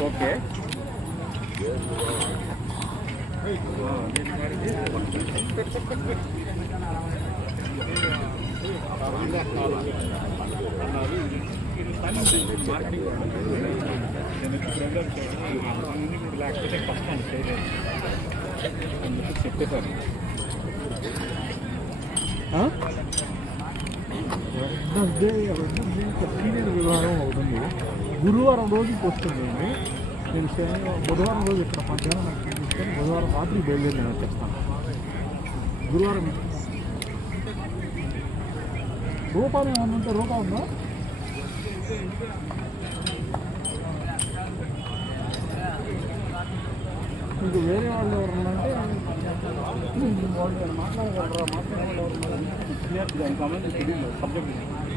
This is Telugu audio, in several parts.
ఓకే. లేకపోతే కష్టం చేయలేదు వెడ్నెస్డే వెడ్నెస్డే ఇంకా సీనియర్ వివాహం అవుతుంది గురువారం రోజుకి వస్తుంది నేను నేను బుధవారం రోజు ఇక్కడ మధ్యాహ్నం నాకు ఫోన్ బుధవారం రాత్రి బయలుదేరి నేను వచ్చేస్తాను గురువారం రూపాయలు ఏమన్నా ఉంటే రూపా ఉందా ఇంకా వేరే వాళ్ళు ఎవరన్నా అంటే వాళ్ళు మాట్లాడగలరా మాట్లాడే వాళ్ళు క్లియర్ దానికి సంబంధించి తెలియదు సబ్జెక్ట్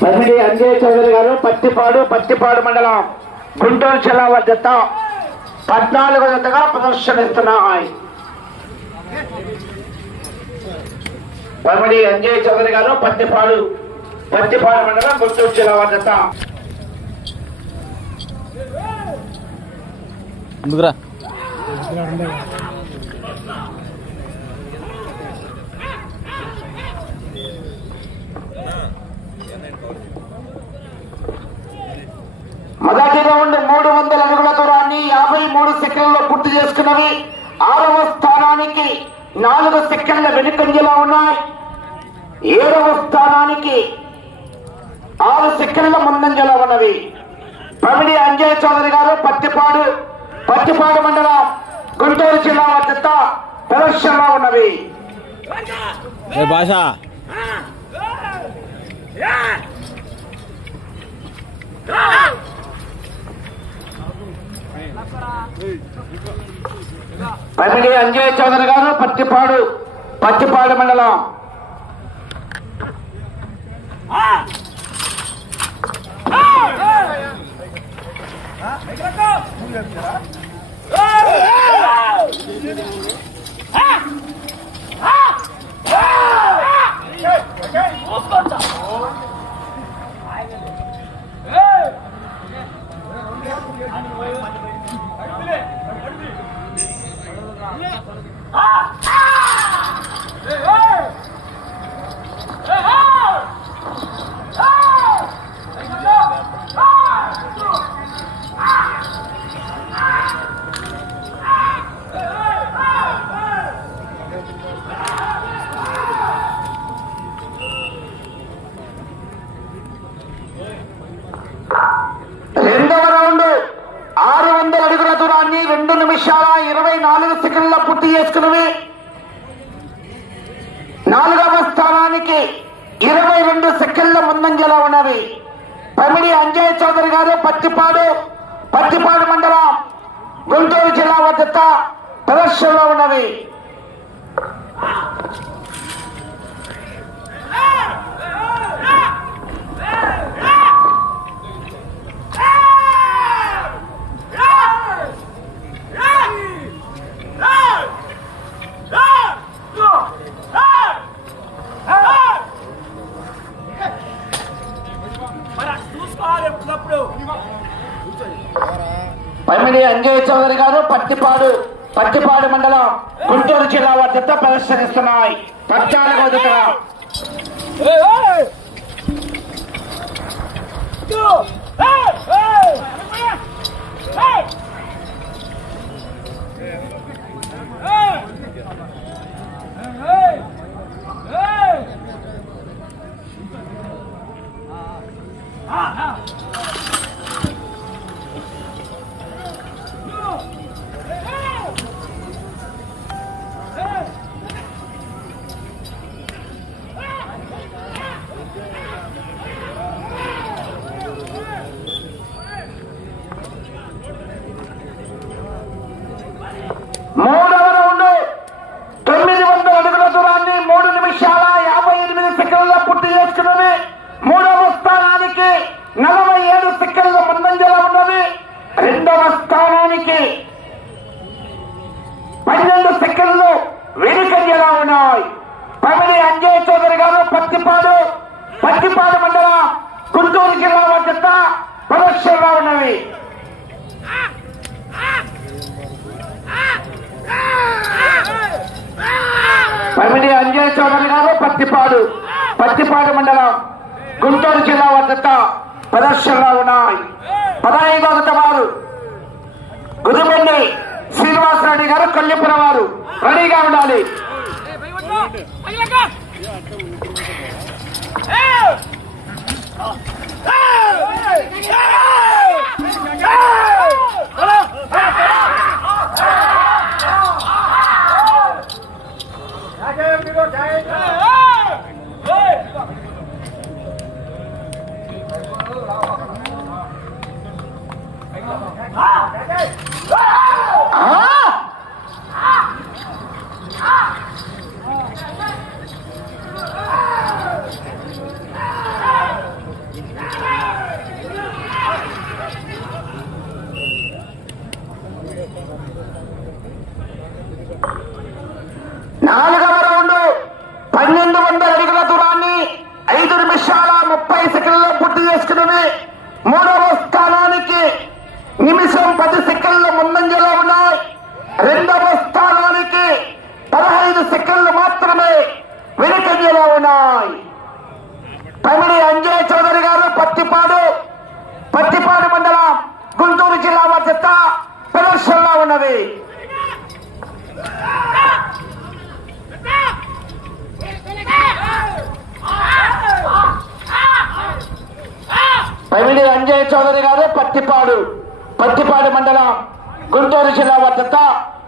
పమిడి అంజయ్ చౌదరి గారు పత్తిపాడు పత్తిపాడు మండలం గుంటూరు జిల్లా వద్ద పద్నాలుగు జతగా ప్రదర్శనిస్తున్నాయి. పమిడి అంజయ్ చౌదరి గారు పత్తిపాడు పత్తిపాడు మండలం గుంటూరు జిల్లా వద్ద ముందుకురా మొదటి రౌండ్ మూడు యాభై మూడు సెకండ్లో పూర్తి చేసుకున్నవి ఆరవ స్థానానికి నాలుగు సెకండ్ల వెనుకంజలో ఉన్నాయి. ఏడవ స్థానానికి ఆరు సెకండ్ల ముందంజలో ఉన్నవి. పమిడి అంజయ్ చౌదరి గారు పత్తిపాడు పత్తిపాడు మండలం గుంటూరు జిల్లా వద్ద ప్రదర్శనలో ఉన్నవి. ఏ భాష ఎమ్మెల్యే అంజయ్ చౌదరి గారు పత్తిపాడు పత్తిపాడు మండలం. Oh, రెండవ జిల్లా ప్రదర్శనలో ఉన్నది. అంజయ్ చౌదరి గారు పత్తిపాడు పత్తిపాడు మండలం గుంటూరు జిల్లా వద్ద ప్రదర్శనిస్తున్నాయి. పద్నాలుగో జత పత్తిపాడు మండలం గుంటూరు జిల్లా వద్ద ప్రదర్శనలో ఉన్నవి పమిడి అంజనే చౌదరి గారు పత్తిపాడు పత్తిపాడు మండలం గుంటూరు జిల్లా వద్ద ప్రదర్శనలో ఉన్నాయి పదహైదో వారు గురుమండి శ్రీనివాసరెడ్డి గారు కొల్లిపురం వారు రెడీగా ఉండాలి. Out! ముప్పై సెకండ్లలో పూర్తి చేసుకున్నది. మూడవ స్థానానికి నిమిషం పది సెకండ్ల ముందంజలో ఉన్నాయి రెండవ స్థానానికి పదహైదు సెకండ్లు మాత్రమే వెనుకంజలో ఉన్నాయి తమిడి అంజయ్ చౌదరి గారు పత్తిపాడు పత్తిపాడు మండలం గుంటూరు జిల్లా మధ్యత ప్రదర్శనలో ఉన్నది పమిడి అంజయ్ చౌదరి గారు పత్తిపాడు. పత్తిపాడు మండలం గుంటూరు జిల్లా వద్ద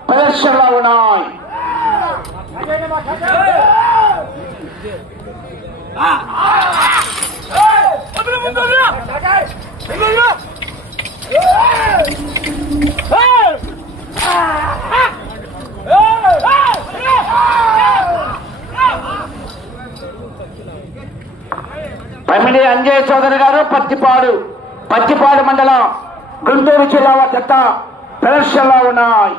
ప్రదర్శనలో ఉన్నాయి. పమిడి అంజయ్ చౌదరి గారు పత్తిపాడు. పత్తిపాడు మండలం గుంటూరు జిల్లా వద్ద ప్రదర్శనలో ఉన్నాయి.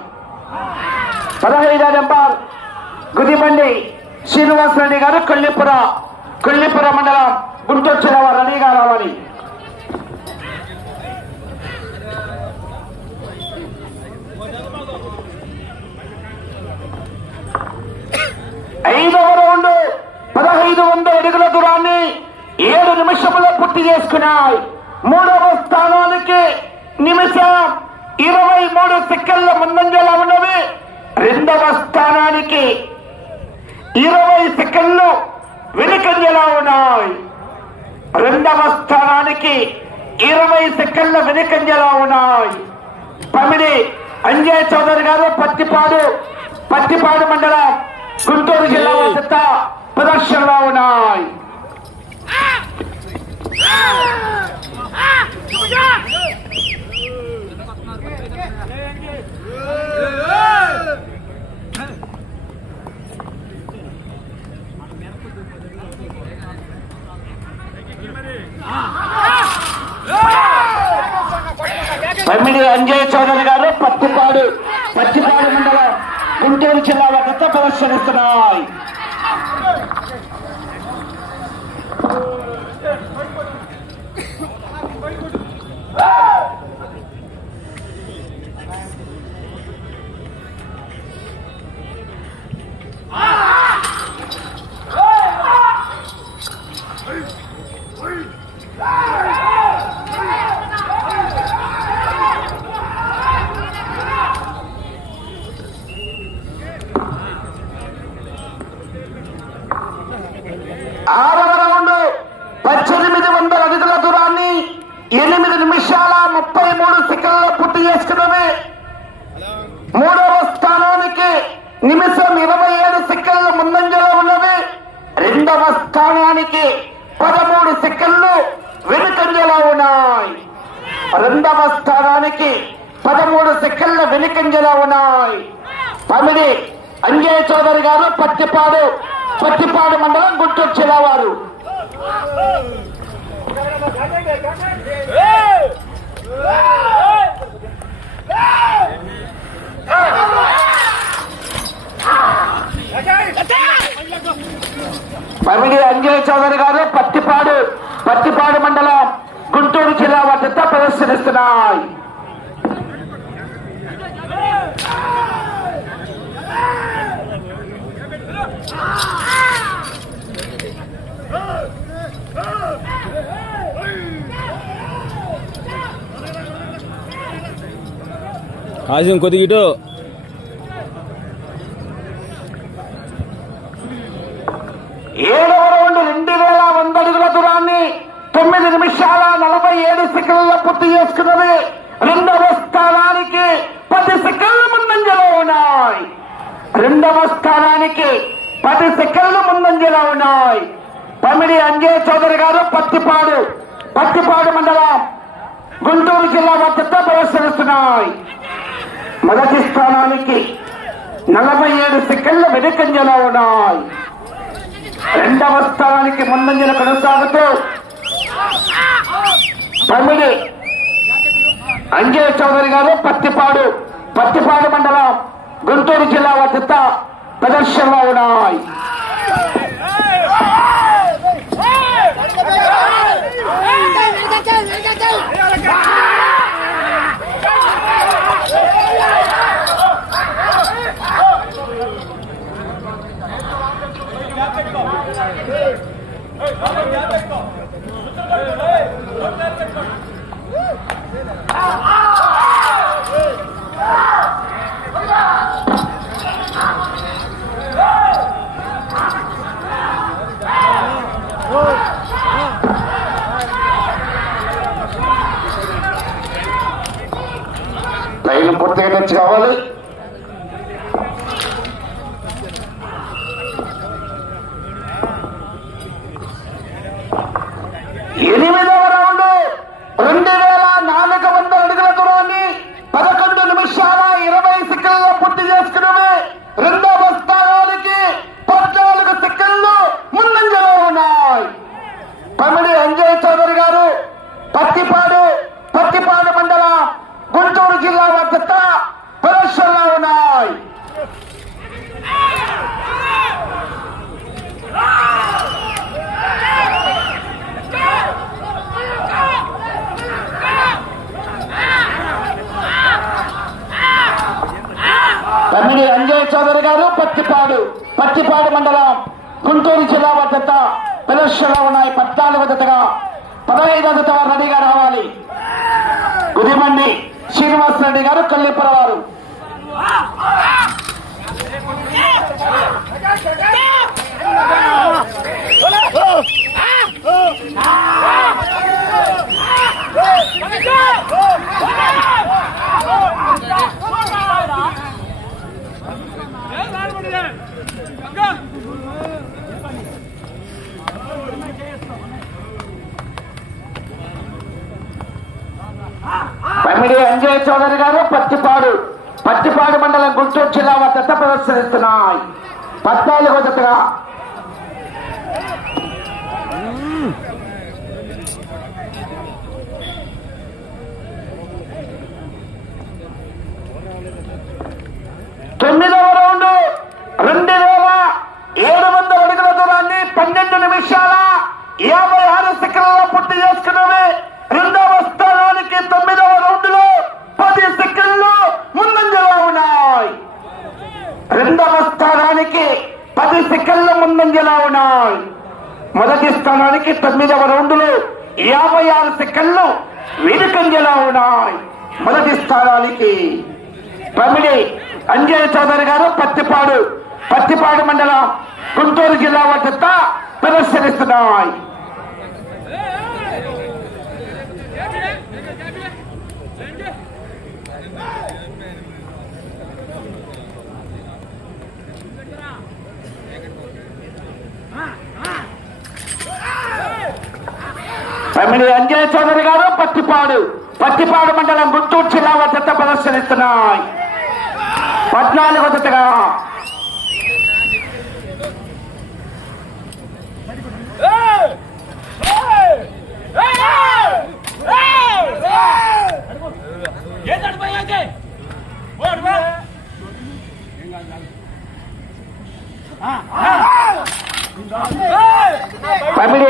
పదహైదో నెంబర్ గుదిబండి శ్రీనివాసరెడ్డి గారు కొల్లిపుర కొల్లిపుర మండలం గుంటూరు జిల్లా వారు రెడీగా రావాలి ఐదవ రౌండ్ పదహైదు వందల అడుగుల దూరాన్ని ఏడు నిమిషములో పూర్తి చేసుకున్నాయి. మూడవ నిమిషం ఇరవై మూడు సెకండ్ల ముందంజలో ఉన్నవి రెండవ స్థానానికి ఇరవై సెకండ్లు వెనుకంజలో ఉన్నాయి రెండవ స్థానానికి ఇరవై సెకండ్ల వెనుకంజలో ఉన్నాయి పమిడి అంజయ్ చౌదరి గారు పత్తిపాడు పత్తిపాడు మండలం గుంటూరు జిల్లా వద్ద ప్రదర్శనలో ఉన్నాయి పమ్మిడి అంజయ్ చౌదరి గారు పత్తిపాడు పత్తిపాడు మండలం గుంటూరు జిల్లా వద్ద ప్రదర్శనిస్తున్నాయి ఆరవ రౌండ్ పద్దెనిమిది వందల అడుగుల దూరాన్ని ఎనిమిది నిమిషాల ముప్పై మూడు సెకండ్ల పూర్తి చేసుకున్నది మూడవ స్థానానికి నిమిషం ఇరవై ఏడు సెకండ్ల ముందంజలో ఉన్నది రెండవ స్థానానికి పదమూడు సెకండ్లు వెనుకంజలో ఉన్నాయి రెండవ స్థానానికి పదమూడు సెకండ్ల వెనుకంజలో ఉన్నాయి పమిడి అంజయ్య చౌదరి గారు పత్తిపాడు పత్తిపాడు మండలం గుంటూరు జిల్లా వారు పమిడి అంజయ్య చౌదరి గారు పత్తిపాడు పత్తిపాడు మండలం గుంటూరు జిల్లా వద్ద ప్రదర్శనిస్తున్నాయి ఆసిం కొద్దిగా ఇటు. ఏడవ రౌండ్ రెండు వేల వంద అడుగుల దూరాన్ని తొమ్మిది నిమిషాల నలభై ఏడు సెకండ్ల పూర్తి చేసుకున్నది రెండవ స్థానానికి పది సెకండ్ల ముందంజలో ఉన్నాయి రెండవ స్థానానికి పది సెకండ్లు ముందంజలో ఉన్నాయి. పమిడి అంజయ్ చౌదరి గారు పత్తిపాడు పత్తిపాడు మండలం గుంటూరు జిల్లా మద్దతు ప్రవేశిస్తున్నాయి. మొదటి స్థానానికి నలభై ఏడు సెకండ్ల వెనుకంజలో ఉన్నాయి. రెండవ స్థానానికి ముందంజలు కొనసాగుతూ పమిడి అంజయ్ చౌదరి గారు పత్తిపాడు పత్తిపాడు మండలం గుంటూరు జిల్లా వద్ద ప్రదర్శనలో ఉన్నాయి. పూర్తిగా కావాలి ఎనిమిదవ రౌండ్ రెండు వేల నాలుగు వందల అడుగుల దూరాన్ని పదకొండు నిమిషాల ఇరవై సెకండ్ల పూర్తి చేసుకున్నవి రెండవ స్థానానికి పద్నాలుగు సెకండ్లు ముందంజలో ఉన్నాయి పమిడి అంజయ్ చౌదరి గారు పత్తిపాడు పత్తిపాడు మండలం గుంటూరు జిల్లా వద్ద ప్రదర్శనలో ఉన్నాయి ఎమ్మెల్యే అంజయ్ చౌదరి గారు పత్తిపాడు పత్తిపాడు మండలం గుంటూరు జిల్లా వద్ద ప్రదర్శనలో ఉన్నాయి పద్నాలుగు భద్రతగా పదహైదు భద్రత వారు రెడీగా రావాలి గుదిమండి శ్రీనివాస్ రెడ్డి గారు కల్లిపుర వారు పమిడి అంజయ్ చౌదరి గారు పత్తిపాడు పత్తిపాడు మండలం గుంటూరు జిల్లా వద్ద ప్రదర్శిస్తున్నాయి పద్నాలుగో జతగా తొమ్మిదవ రౌండ్ రెండు వేల ఏడు వందల అడుగుల దూరాన్ని పన్నెండు నిమిషాల యాభై ఆరు సెకండ్ల పూర్తి చేసుకున్నవి రెండవ స్థానానికి తొమ్మిదవ రౌండ్లో పది సెకండ్లు ముందంజలో ఉన్నాయి. రెండవ స్థానానికి పది సెకండ్ల ముందంజలో ఉన్నాయి. మొదటి స్థానానికి తొమ్మిదవ రౌండ్లు యాభై ఆరు సెకండ్లు వెనుకంజలో ఉన్నాయి. మొదటి స్థానానికి ప్రమిడి అంజయ్ చౌదరి గారు పత్తిపాడు పత్తిపాడు మండలం గుంటూరు జిల్లా వద్ద ప్రదర్శనిస్తున్నాయి. ప్రమిడి అంజయ్ చౌదరి గారు పత్తిపాడు పత్తిపాడు మండలం గుంటూరు జిల్లా వద్ద ప్రదర్శనిస్తున్నాయి. పద్నాలుగు వద్దగా Hey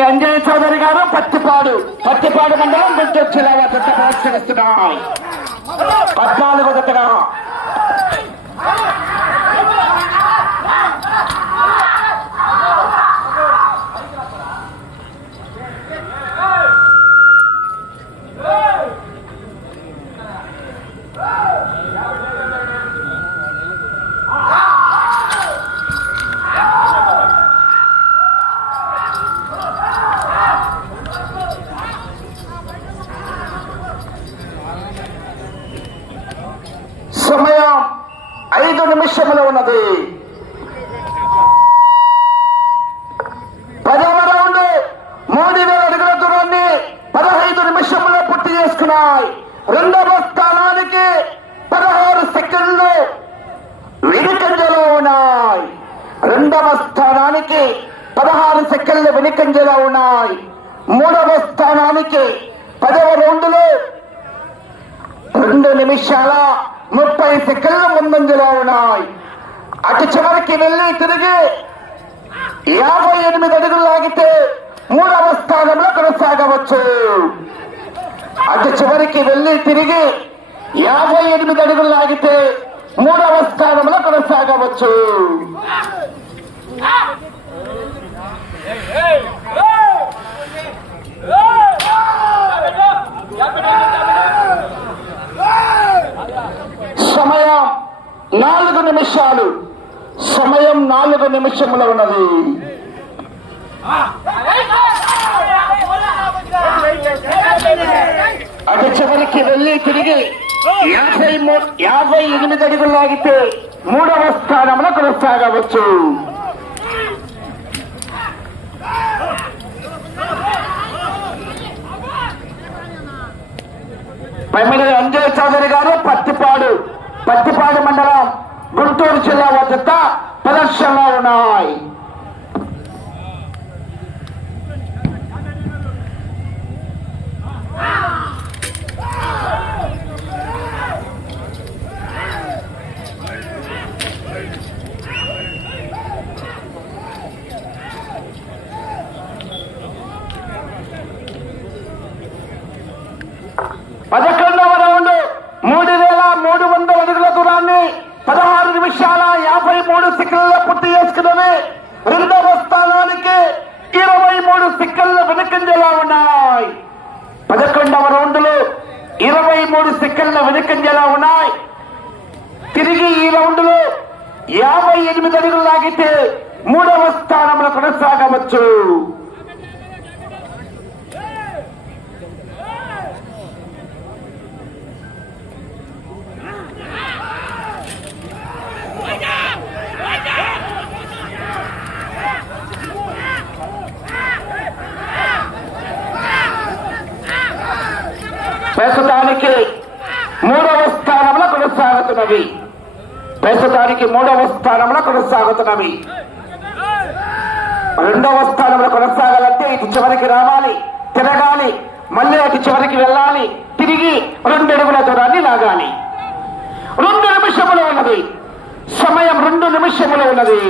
అంజయ్ చౌదరి గారు పత్తిపాడు పత్తిపాడు మండలం గుంటూరు జిల్లా జత ప్రదర్శనిస్తున్నాయి పద్నాలుగో జతగా సమయం ఐదు నిమిషములు ఉన్నది పదవ రౌండ్ మూడు వేల అడుగుల దూరాన్ని పదహైదు నిమిషములో పూర్తి చేసుకున్నాయి రెండవ స్థానానికి పదహారు సెకండ్లు వెనుకంజలో ఉన్నాయి రెండవ స్థానానికి పదహారు సెకండ్లు వెనుకంజలో ఉన్నాయి మూడవ స్థానానికి పదవ రౌండ్లో రెండు నిమిషాల ముప్పై సెకండ్ల ముందంజలో ఉన్నాయి అటు చివరికి వెళ్ళి తిరిగి యాభై ఎనిమిది అడుగులు లాగితే మూడవ స్థానంలో కొనసాగవచ్చు. అటు చివరికి వెళ్ళి తిరిగి యాభై ఎనిమిది అడుగులు లాగితే మూడవ స్థానంలో కొనసాగవచ్చు. సమయం నాలుగు నిమిషాలు. సమయం నాలుగు నిమిషముల ఉన్నది. అటు చివరికి వెళ్ళి తిరిగి యాభై యాభై ఎనిమిది అడుగులు లాగితే మూడవ స్థానంలో కొనసాగవచ్చు. పమిడి అంజయ్ చౌదరి గారు పత్తిపాడు పత్తిపాడు మండలం గుంటూరు జిల్లా వద్ద ప్రదర్శనలో ఉన్నాయి పదకొండు రౌండ్ మూడు వేల మూడు వందల అడుగుల దూరాన్ని పదహారు నిమిషాల యాభై మూడు సెకండ్ల పూర్తి చేసుకున్నవి రెండవ స్థానానికి ఇరవై మూడు సెకండ్ల వెనుకంజలా ఉన్నాయి పదకొండవ రౌండ్లు ఇరవై మూడు సెకండ్ల వెనుకంజలా ఉన్నాయి. తిరిగి ఈ రౌండ్లో యాభై ఎనిమిది అడుగులు లాగితే మూడవ స్థానంలో కొనసాగవచ్చు. ప్రస్తుతానికి మూడవ స్థానంలో కొనసాగుతున్నవి. ప్రస్తుతానికి మూడవ స్థానంలో కొనసాగుతున్నవి. రెండవ స్థానంలో కొనసాగాలంటే ఇటు చివరికి రావాలి తిరగాలి మళ్ళీ అటు చివరికి వెళ్ళాలి తిరిగి రెండు అడుగుల దూరాన్ని లాగాలి. రెండు నిమిషములు ఉన్నది. సమయం రెండు నిమిషములు ఉన్నది.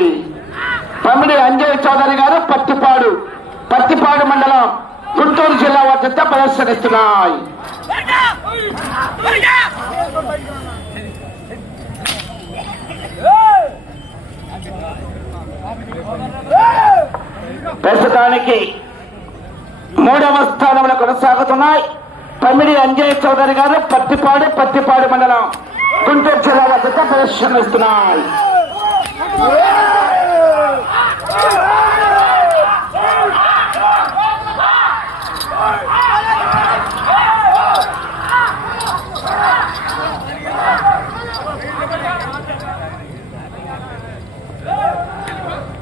తమ్మిడి అంజయ్ చౌదరి గారు పత్తిపాడు పత్తిపాడు మండలం గుంటూరు జిల్లా వద్ద ప్రదర్శనిస్తున్నాయి. ప్రస్తుతానికి మూడవ స్థానంలో కొనసాగుతున్నాయి. తమిడి అంజయ్ చౌదరి గారు పత్తిపాడు పత్తిపాడు మండలం గుంటూరు జిల్లా వద్ద ప్రదర్శనిస్తున్నాయి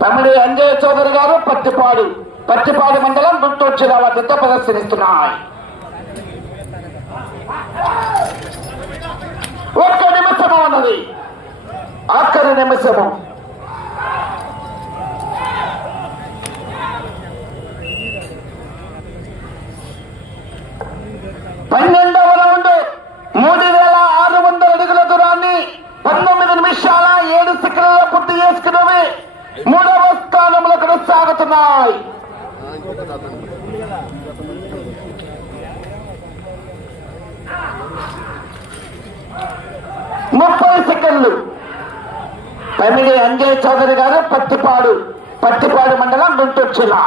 తమిళ అంజయ్ చౌదరి గారు పత్తిపాడు. పత్తిపాడు మండలం గుంటూరు జిల్లా వద్ద ప్రదర్శనిస్తున్నాయి. ఒక్క నిమిషము ఉన్నది. నిమిషము. పన్నె రౌండ్ మూడు వేల ఆరు వందల అడుగుల దూరాన్ని పంతొమ్మిది నిమిషాల ఏడు సెకండ్లలో పూర్తి చేసుకున్నవి మూడవ స్థానంలో ఉన్నాయి ముప్పై సెకండ్లు. తమిళి అంజయ్ చౌదరి గారు పత్తిపాడు పత్తిపాడు మండలం గుంటూరు జిల్లా.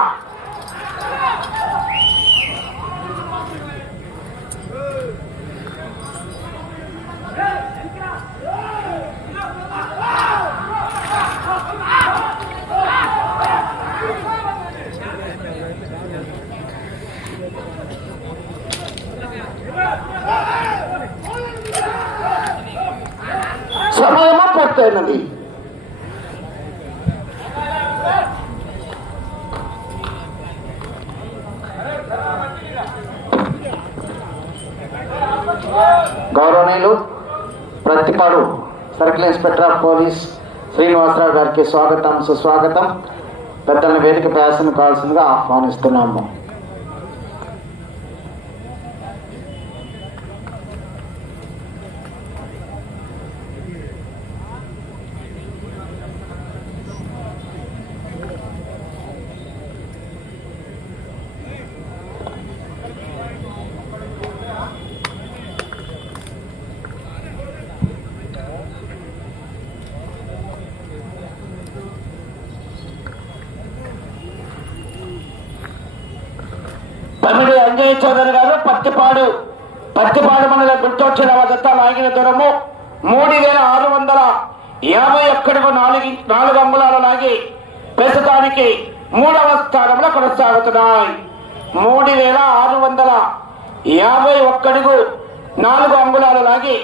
విలువైనది గౌరవనీయులు Prathipadu circle inspector of police Srinivasarao గారికి స్వాగతం సుస్వాగతం. పెద్దల వేదిక ప్రయాసం కావాల్సిందిగా ఆహ్వానిస్తున్నాము. తమిళి చౌదరి గారు పత్తిపాడు. పత్తిపాడు మండల గుర్తొచ్చిన వద్ద లాగిన దూరము మూడు వేల ఆరు వందల యాభై ఒక్కడుగు నాలుగు నాలుగు అంగుళాలు లాగి ప్రస్తుతానికి మూడవ స్థానంలో కొనసాగుతున్నాయి. మూడు వేల ఆరు వందల యాభై ఒక్కడుగు నాలుగు అంగుళాలు లాగి